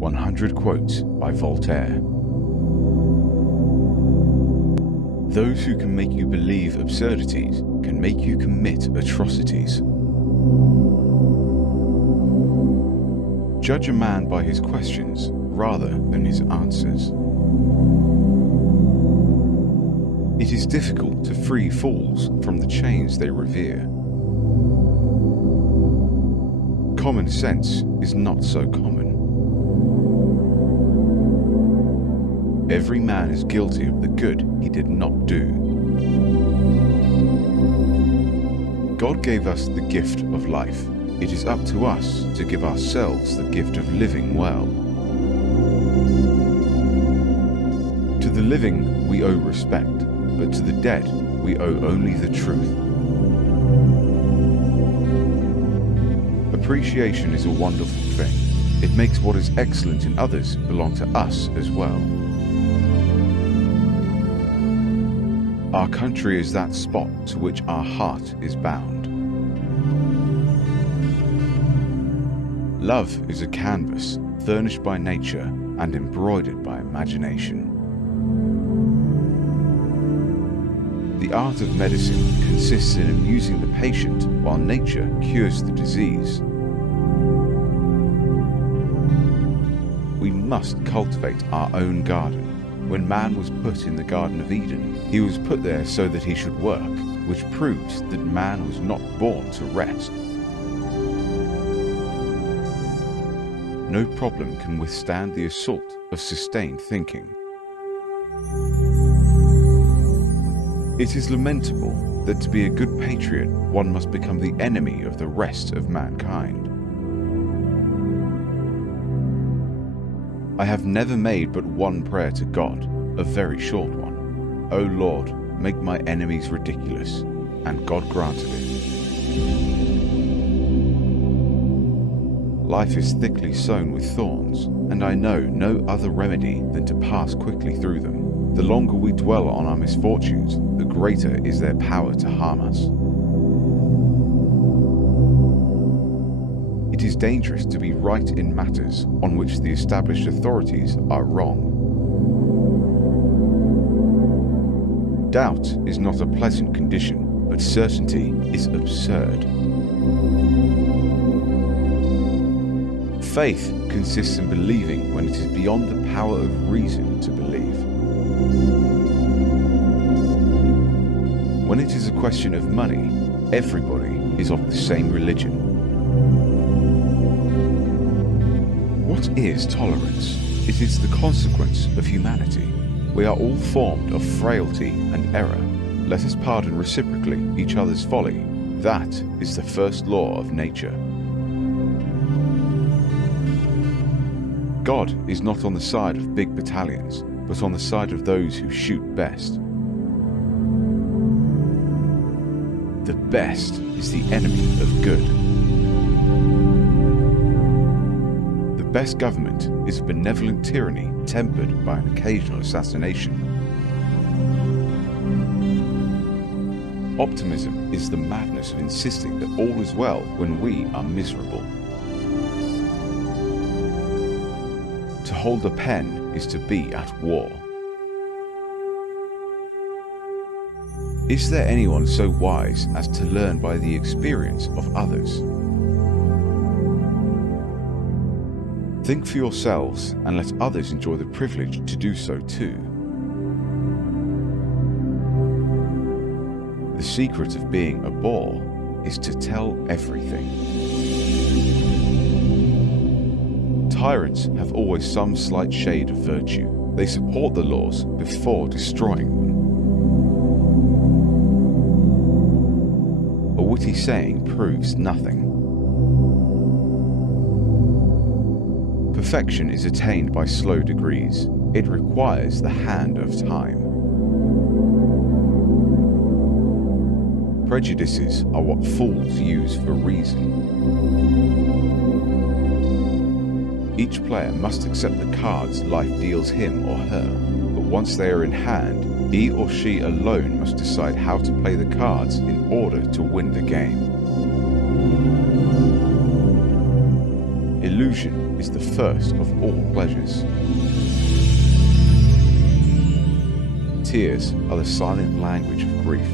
100 Quotes by Voltaire. Those who can make you believe absurdities can make you commit atrocities. Judge a man by his questions rather than his answers. It is difficult to free fools from the chains they revere. Common sense is not so common. Every man is guilty of the good he did not do. God gave us the gift of life. It is up to us to give ourselves the gift of living well. To the living we owe respect, but to the dead we owe only the truth. Appreciation is a wonderful thing. It makes what is excellent in others belong to us as well. Our country is that spot to which our heart is bound. Love is a canvas furnished by nature and embroidered by imagination. The art of medicine consists in amusing the patient while nature cures the disease. We must cultivate our own garden. When man was put in the Garden of Eden, he was put there so that he should work, which proves that man was not born to rest. No problem can withstand the assault of sustained thinking. It is lamentable that to be a good patriot, one must become the enemy of the rest of mankind. I have never made but one prayer to God, a very short one. O Lord, make my enemies ridiculous, and God granted it. Life is thickly sown with thorns, and I know no other remedy than to pass quickly through them. The longer we dwell on our misfortunes, the greater is their power to harm us. It is dangerous to be right in matters on which the established authorities are wrong. Doubt is not a pleasant condition, but certainty is absurd. Faith consists in believing when it is beyond the power of reason to believe. When it is a question of money, everybody is of the same religion. What is tolerance? It is the consequence of humanity. We are all formed of frailty and error. Let us pardon reciprocally each other's folly. That is the first law of nature. God is not on the side of big battalions, but on the side of those who shoot best. The best is the enemy of good. The best government is benevolent tyranny tempered by an occasional assassination. Optimism is the madness of insisting that all is well when we are miserable. To hold a pen is to be at war. Is there anyone so wise as to learn by the experience of others? Think for yourselves and let others enjoy the privilege to do so too. The secret of being a bore is to tell everything. Tyrants have always some slight shade of virtue. They support the laws before destroying them. A witty saying proves nothing. Perfection is attained by slow degrees. It requires the hand of time. Prejudices are what fools use for reason. Each player must accept the cards life deals him or her, but once they are in hand, he or she alone must decide how to play the cards in order to win the game. Illusion is the first of all pleasures. Tears are the silent language of grief.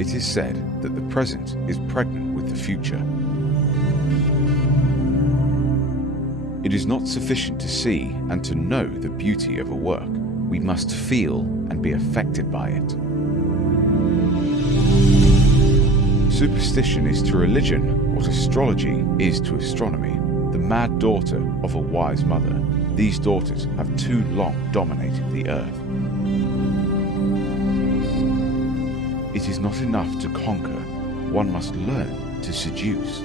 It is said that the present is pregnant with the future. It is not sufficient to see and to know the beauty of a work. We must feel and be affected by it. Superstition is to religion what astrology is to astronomy. The mad daughter of a wise mother. These daughters have too long dominated the earth. It is not enough to conquer, one must learn to seduce.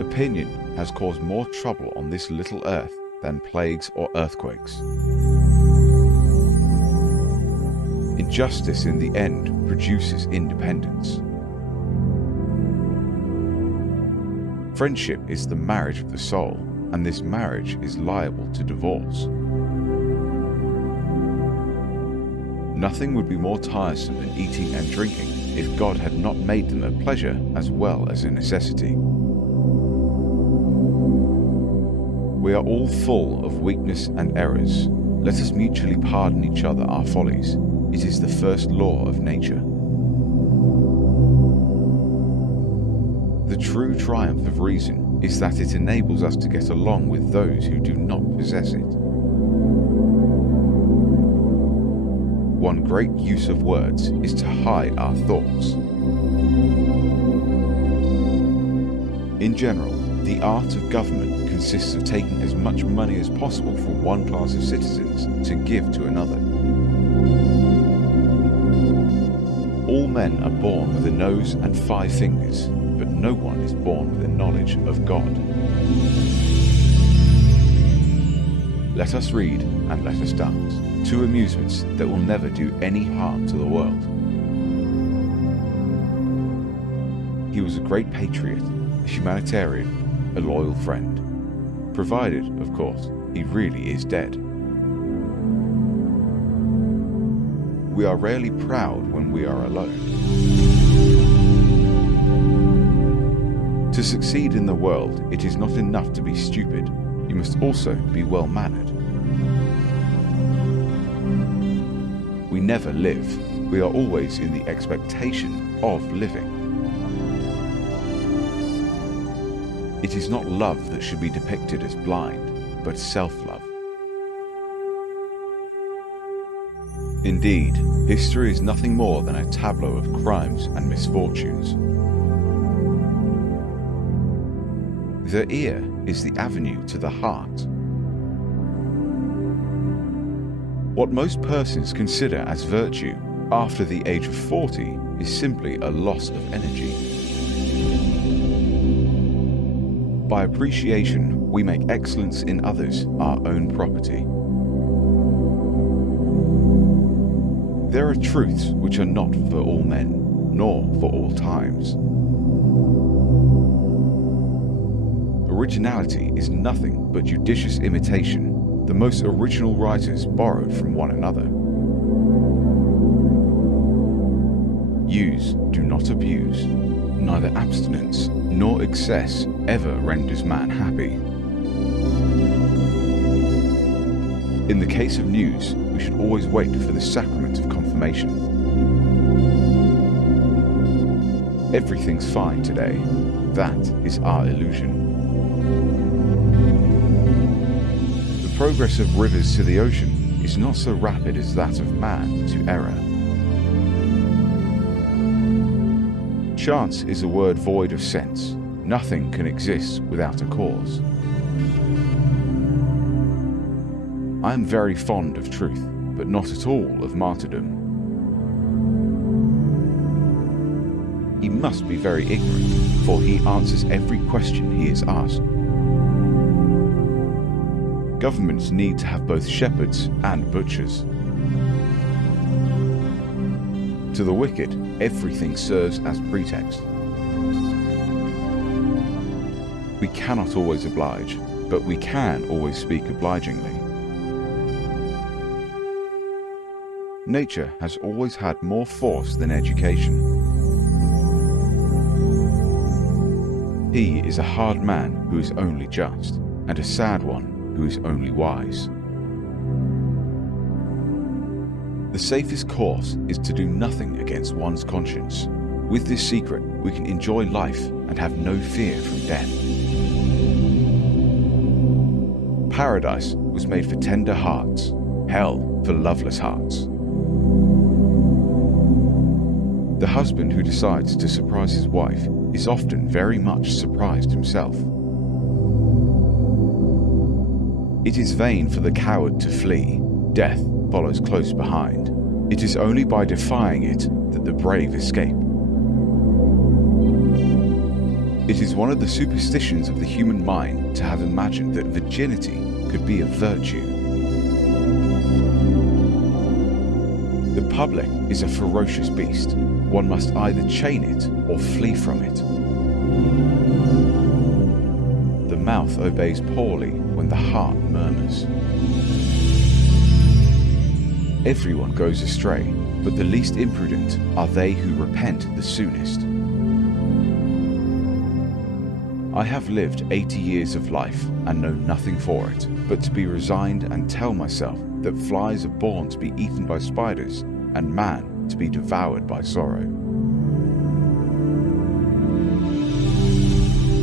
Opinion has caused more trouble on this little earth than plagues or earthquakes. Injustice in the end produces independence. Friendship is the marriage of the soul, and this marriage is liable to divorce. Nothing would be more tiresome than eating and drinking if God had not made them a pleasure as well as a necessity. We are all full of weakness and errors. Let us mutually pardon each other our follies. It is the first law of nature. The true triumph of reason is that it enables us to get along with those who do not possess it. One great use of words is to hide our thoughts. In general, the art of government consists of taking as much money as possible from one class of citizens to give to another. All men are born with a nose and 5 fingers, but no one is born with a knowledge of God. Let us read and let us dance, 2 amusements that will never do any harm to the world. He was a great patriot, a humanitarian, a loyal friend. Provided, of course, he really is dead. We are rarely proud when we are alone. To succeed in the world, it is not enough to be stupid. You must also be well-mannered. We never live. We are always in the expectation of living. It is not love that should be depicted as blind, but self-love. Indeed, history is nothing more than a tableau of crimes and misfortunes. The ear is the avenue to the heart. What most persons consider as virtue after the age of 40 is simply a loss of energy. By appreciation, we make excellence in others our own property. There are truths which are not for all men, nor for all times. Originality is nothing but judicious imitation. The most original writers borrowed from one another. Use, do not abuse. Neither abstinence nor excess ever renders man happy. In the case of news, we should always wait for the sacrament of confirmation. Everything's fine today. That is our illusion. The progress of rivers to the ocean is not so rapid as that of man to error. Chance is a word void of sense. Nothing can exist without a cause. I am very fond of truth, but not at all of martyrdom. He must be very ignorant, for he answers every question he is asked. Governments need to have both shepherds and butchers. To the wicked, everything serves as pretext. We cannot always oblige, but we can always speak obligingly. Nature has always had more force than education. He is a hard man who is only just, and a sad one who is only wise. The safest course is to do nothing against one's conscience. With this secret, we can enjoy life and have no fear from death. Paradise was made for tender hearts, hell for loveless hearts. The husband who decides to surprise his wife is often very much surprised himself. It is vain for the coward to flee. Death follows close behind. It is only by defying it that the brave escape. It is one of the superstitions of the human mind to have imagined that virginity could be a virtue. The public is a ferocious beast. One must either chain it or flee from it. The mouth obeys poorly when the heart murmurs. Everyone goes astray, but the least imprudent are they who repent the soonest. I have lived 80 years of life and know nothing for it, but to be resigned and tell myself that flies are born to be eaten by spiders and man to be devoured by sorrow.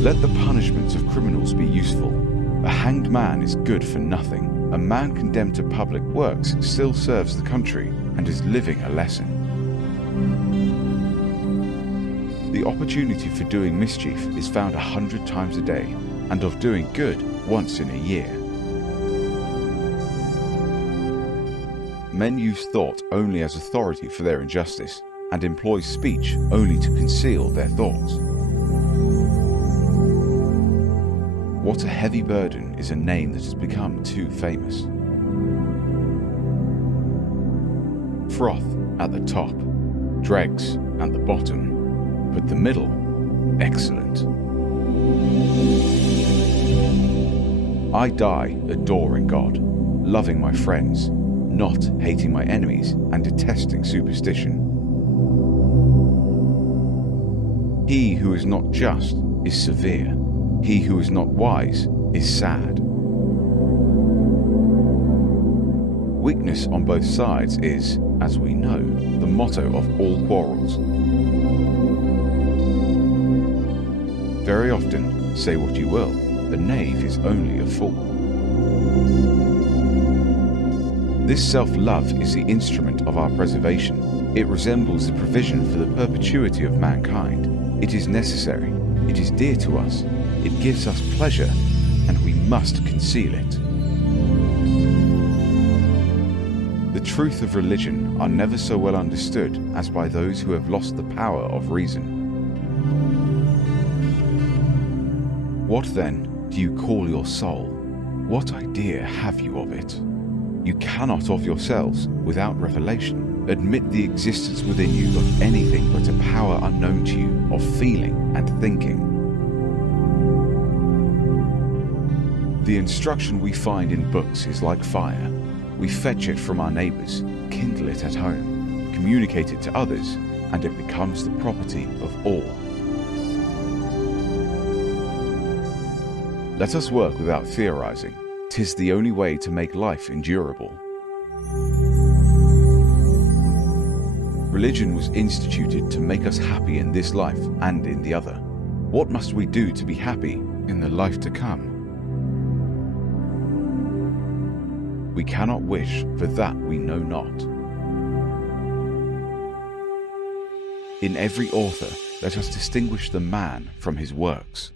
Let the punishments of criminals be useful. A hanged man is good for nothing. A man condemned to public works still serves the country and is living a lesson. The opportunity for doing mischief is found 100 times a day, and of doing good once in a year. Men use thought only as authority for their injustice, and employ speech only to conceal their thoughts. What a heavy burden is a name that has become too famous. Froth at the top, dregs at the bottom, but the middle, excellent. I die adoring God, loving my friends, not hating my enemies and detesting superstition. He who is not just is severe. He who is not wise is sad. Weakness on both sides is, as we know, the motto of all quarrels. Very often, say what you will, a knave is only a fool. This self-love is the instrument of our preservation. It resembles the provision for the perpetuity of mankind. It is necessary. It is dear to us. It gives us pleasure, and we must conceal it. The truth of religion are never so well understood as by those who have lost the power of reason. What then do you call your soul? What idea have you of it? You cannot of yourselves, without revelation, admit the existence within you of anything but a power unknown to you of feeling and thinking. The instruction we find in books is like fire. We fetch it from our neighbours, kindle it at home, communicate it to others, and it becomes the property of all. Let us work without theorizing. 'Tis the only way to make life endurable. Religion was instituted to make us happy in this life and in the other. What must we do to be happy in the life to come? We cannot wish for that we know not. In every author, let us distinguish the man from his works.